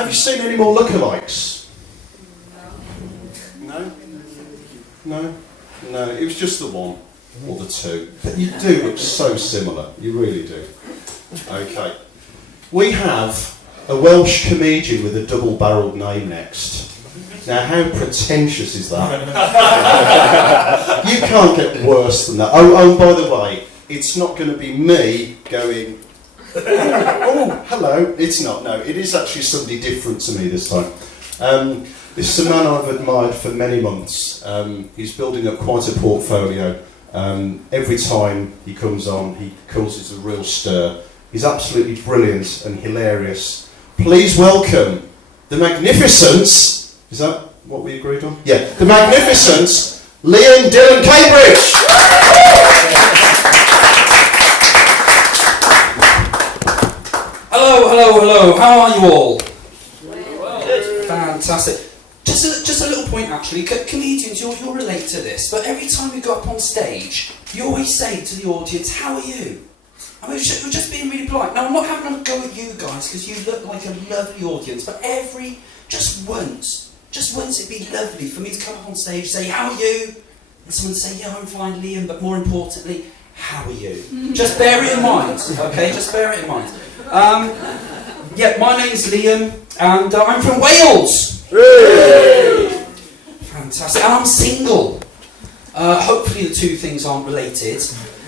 Have you seen any more lookalikes? No? No? No, it was just the one, or the two. But you do look so similar, you really do. Okay. We have a Welsh comedian with a double-barrelled name next. Now, how pretentious is that? You can't get worse than that. Oh, by the way, it's not going to be me going, oh, hello. It's not, no. It is actually somebody different to me this time. This is a man I've admired for many months. He's building up quite a portfolio. Every time he comes on, he causes a real stir. He's absolutely brilliant and hilarious. Please welcome the magnificent, is that what we agreed on? Yeah, the magnificent Dillon-Cambridge! Hello, how are you all? Good. Fantastic. Just a little point actually, comedians, you'll relate to this, but every time you go up on stage, you always say to the audience, how are you? I mean, we're just being really polite. Now, I'm not having a go at you guys, because you look like a lovely audience, but just once it'd be lovely for me to come up on stage, say, how are you? And someone say, yeah, I'm fine, Liam, but more importantly, how are you? Just bear it in mind, okay? Just bear it in mind. Yeah, my name's Liam, and I'm from Wales. Hey! Fantastic. And I'm single. Hopefully the two things aren't related.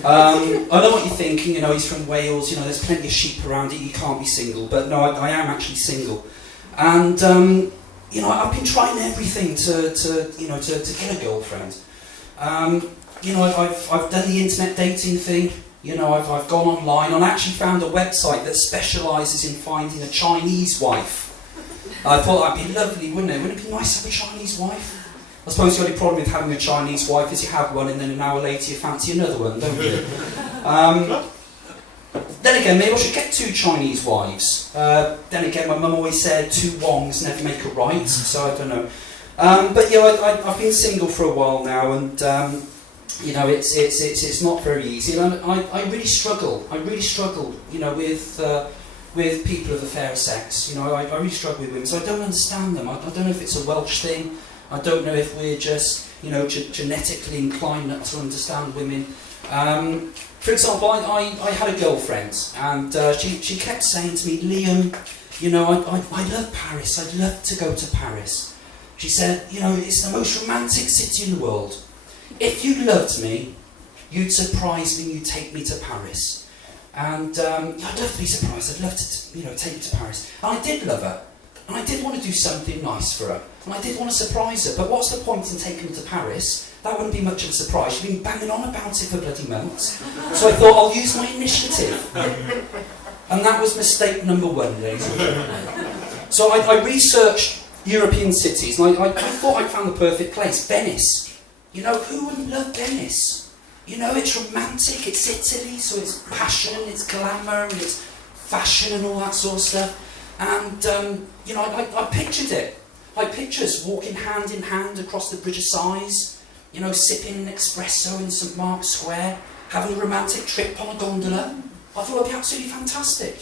I know what you're thinking, he's from Wales, there's plenty of sheep around it, you can't be single. But no, I am actually single. And, I've been trying everything to get a girlfriend. I've done the internet dating thing. I've gone online and actually found a website that specialises in finding a Chinese wife. I thought that'd be lovely, wouldn't it? Wouldn't it be nice to have a Chinese wife? I suppose the only problem with having a Chinese wife is you have one and then an hour later you fancy another one, don't you? Then again, maybe I should get two Chinese wives. Then again, my mum always said two wrongs never make a right, so I don't know. But yeah, I've been single for a while now, and it's not very easy. And I really struggle. With people of the fair sex. I really struggle with women, so I don't understand them. I don't know if it's a Welsh thing. I don't know if we're just, genetically inclined not to understand women. For example, I had a girlfriend, and she kept saying to me, Liam, I love Paris. I'd love to go to Paris. She said, it's the most romantic city in the world. If you loved me, you'd surprise me, you'd take me to Paris. And I'd love to be surprised, I'd love to take you to Paris. And I did love her, and I did want to do something nice for her, and I did want to surprise her, but what's the point in taking her to Paris? That wouldn't be much of a surprise. She'd been banging on about it for bloody months. So I thought, I'll use my initiative. And that was mistake number one, ladies and gentlemen. So I researched European cities, and I thought I'd found the perfect place, Venice. Who wouldn't love Venice? It's romantic, it's Italy, so it's passion, it's glamour, it's fashion and all that sort of stuff. And, I pictured it. I pictured us walking hand in hand across the Bridge of Sighs, sipping an espresso in St Mark's Square, having a romantic trip on a gondola. I thought it'd be absolutely fantastic,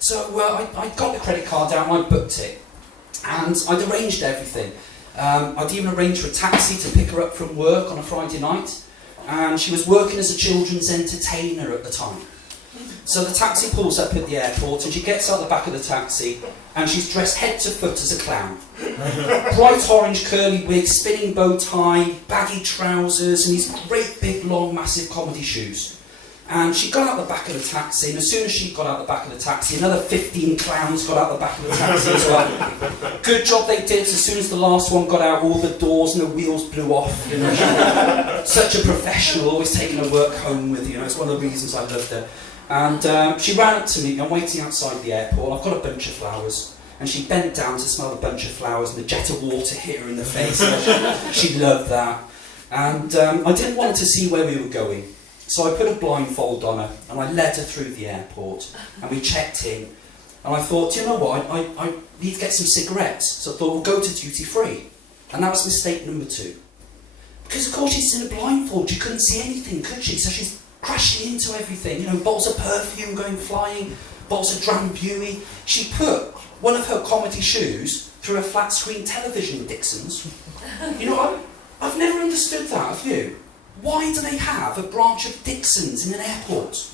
So I got the credit card out and I booked it. And I'd arranged everything. I'd even arranged for a taxi to pick her up from work on a Friday night. And she was working as a children's entertainer at the time. So the taxi pulls up at the airport and she gets out the back of the taxi and she's dressed head to foot as a clown. Bright orange curly wig, spinning bow tie, baggy trousers and these great big long massive comedy shoes. And she got out the back of the taxi, and as soon as she got out the back of the taxi, another 15 clowns got out the back of the taxi as well. Good job they did. As soon as the last one got out, all the doors and the wheels blew off. Such a professional, always taking her work home with you. It's one of the reasons I loved her. And she ran up to me. I'm waiting outside the airport. I've got a bunch of flowers. And she bent down to smell the bunch of flowers, and the jet of water hit her in the face. She loved that. And I didn't want her to see where we were going. So I put a blindfold on her and I led her through the airport and we checked in, and I thought, you know what, I need to get some cigarettes, so I thought we'll go to duty free. And that was mistake number 2. Because of course she's in a blindfold, she couldn't see anything, could she? So she's crashing into everything, bottles of perfume going flying, bottles of Drambuie. She put one of her comedy shoes through a flat screen television in Dixon's. You know, I've never understood that, have you? Why do they have a branch of Dixon's in an airport?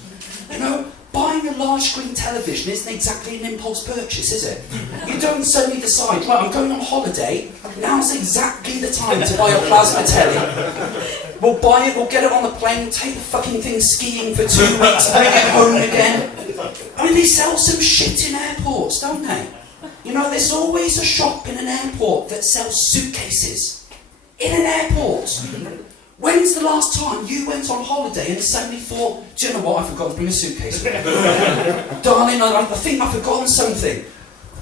You know, buying a large screen television isn't exactly an impulse purchase, is it? You don't suddenly decide, right, I'm going on holiday, now's exactly the time to buy a plasma telly. We'll buy it, we'll get it on the plane, take the fucking thing skiing for 2 weeks, bring it home again. I mean, they sell some shit in airports, don't they? You know, there's always a shop in an airport that sells suitcases. In an airport. When's the last time you went on holiday and suddenly thought, do you know what, I forgot to bring a suitcase with me. Darling, I think I've forgotten something.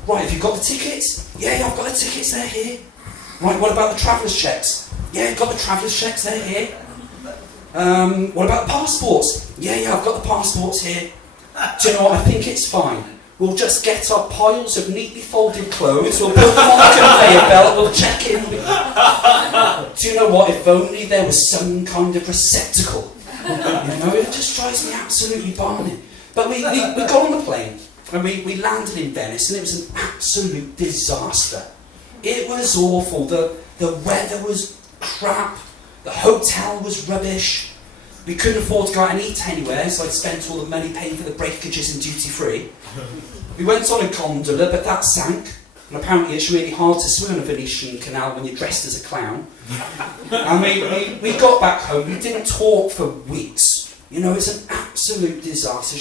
Right, have you got the tickets? Yeah, I've got the tickets, they're here. Right, what about the traveller's checks? Yeah, got the traveller's checks, they're here. What about the passports? Yeah, I've got the passports here. Do you know what, I think it's fine. We'll just get our piles of neatly folded clothes, we'll put them on the conveyor belt, we'll check in. Do you know what, if only there was some kind of receptacle. You know, it just drives me absolutely barney. But we got on the plane, and we landed in Venice, and it was an absolute disaster. It was awful, the weather was crap, the hotel was rubbish. We couldn't afford to go out and eat anywhere, so I'd spent all the money paying for the breakages and duty-free. We went on a gondola, but that sank. And apparently it's really hard to swim in a Venetian canal when you're dressed as a clown. And we got back home, we didn't talk for weeks. You know, it's an absolute disaster.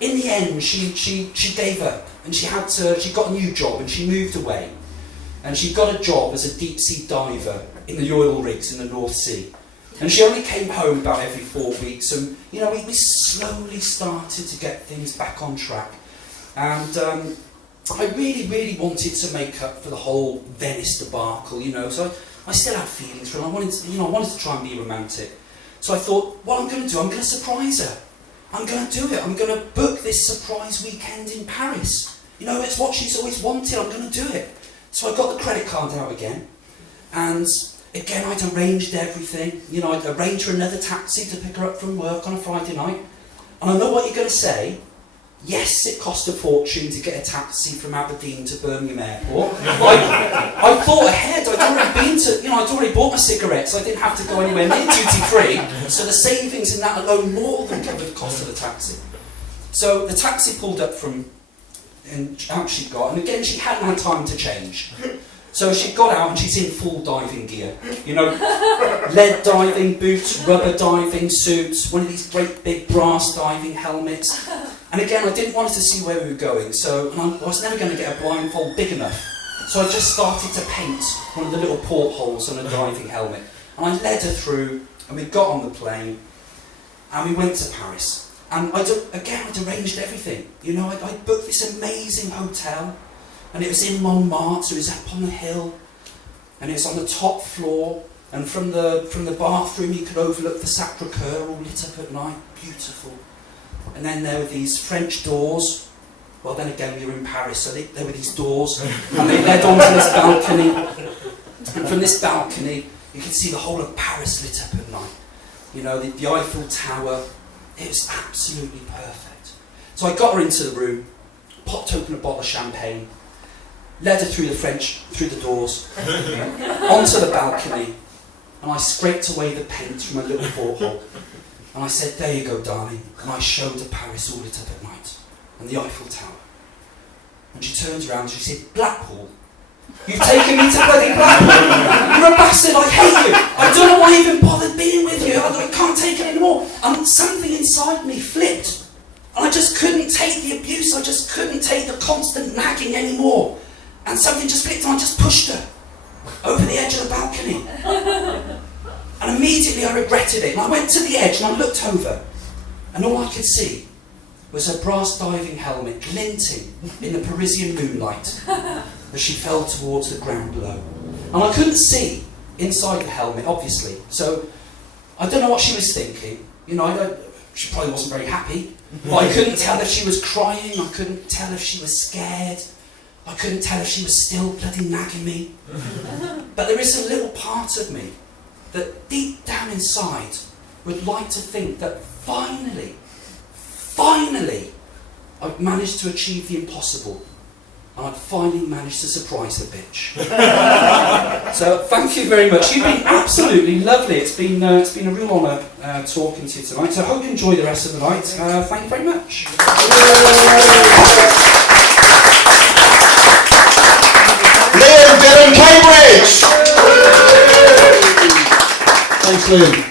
In the end, she gave up, and she got a new job, and she moved away. And she got a job as a deep-sea diver in the oil rigs in the North Sea. And she only came home about every 4 weeks, and you know, we slowly started to get things back on track. And I really wanted to make up for the whole Venice debacle, you know, so I still had feelings for her. I wanted to try and be romantic. So I thought, what I'm going to do, I'm going to surprise her. I'm going to do it. I'm going to book this surprise weekend in Paris. You know, it's what she's always wanted. I'm going to do it. So I got the credit card out again, and again, I'd arranged everything. You know, I'd arranged her another taxi to pick her up from work on a Friday night. And I know what you're going to say. Yes, it cost a fortune to get a taxi from Aberdeen to Birmingham Airport. I thought ahead. I'd already bought my cigarettes. I didn't have to go anywhere near duty free. So the savings in that alone more than covered the cost of the taxi. So the taxi pulled up and out she got, and again she hadn't had time to change. So she got out and she's in full diving gear. You know, lead diving boots, rubber diving suits, one of these great big brass diving helmets. And again, I didn't want her to see where we were going, and I was never going to get a blindfold big enough. So I just started to paint one of the little portholes on a diving helmet. And I led her through, and we got on the plane, and we went to Paris. And I'd arranged everything. You know, I'd booked this amazing hotel, and it was in Montmartre, it was up on the hill, and it was on the top floor, and from the bathroom you could overlook the Sacré-Cœur, all lit up at night, beautiful. And then there were these French doors. Well, then again, we were in Paris, so there were these doors, and they led onto this balcony. And from this balcony, you could see the whole of Paris lit up at night. You know, the Eiffel Tower. It was absolutely perfect. So I got her into the room, popped open a bottle of champagne, led her through the doors, onto the balcony, and I scraped away the paint from a little porthole. And I said, there you go, darling. And I showed her Paris all lit up at night, and the Eiffel Tower. And she turned around and she said, Blackpool? You've taken me to bloody Blackpool! You're a bastard, I hate you! I don't know why I even bothered being with you, I can't take it anymore. And something inside me flipped. And I just couldn't take the abuse, I just couldn't take the constant nagging anymore. And something just flipped and I just pushed her over the edge of the balcony. And immediately I regretted it. And I went to the edge and I looked over. And all I could see was her brass diving helmet glinting in the Parisian moonlight as she fell towards the ground below. And I couldn't see inside the helmet, obviously. So I don't know what she was thinking. You know, she probably wasn't very happy. But I couldn't tell if she was crying. I couldn't tell if she was scared. I couldn't tell if she was still bloody nagging me. But there is a little part of me that deep down inside would like to think that finally, I'd managed to achieve the impossible. And I'd finally managed to surprise the bitch. So thank you very much. You've been absolutely lovely. It's been a real honour talking to you tonight. So I hope you enjoy the rest of the night. Thank you very much. Liam, Dillon-Cambridge! Thanks, Liam.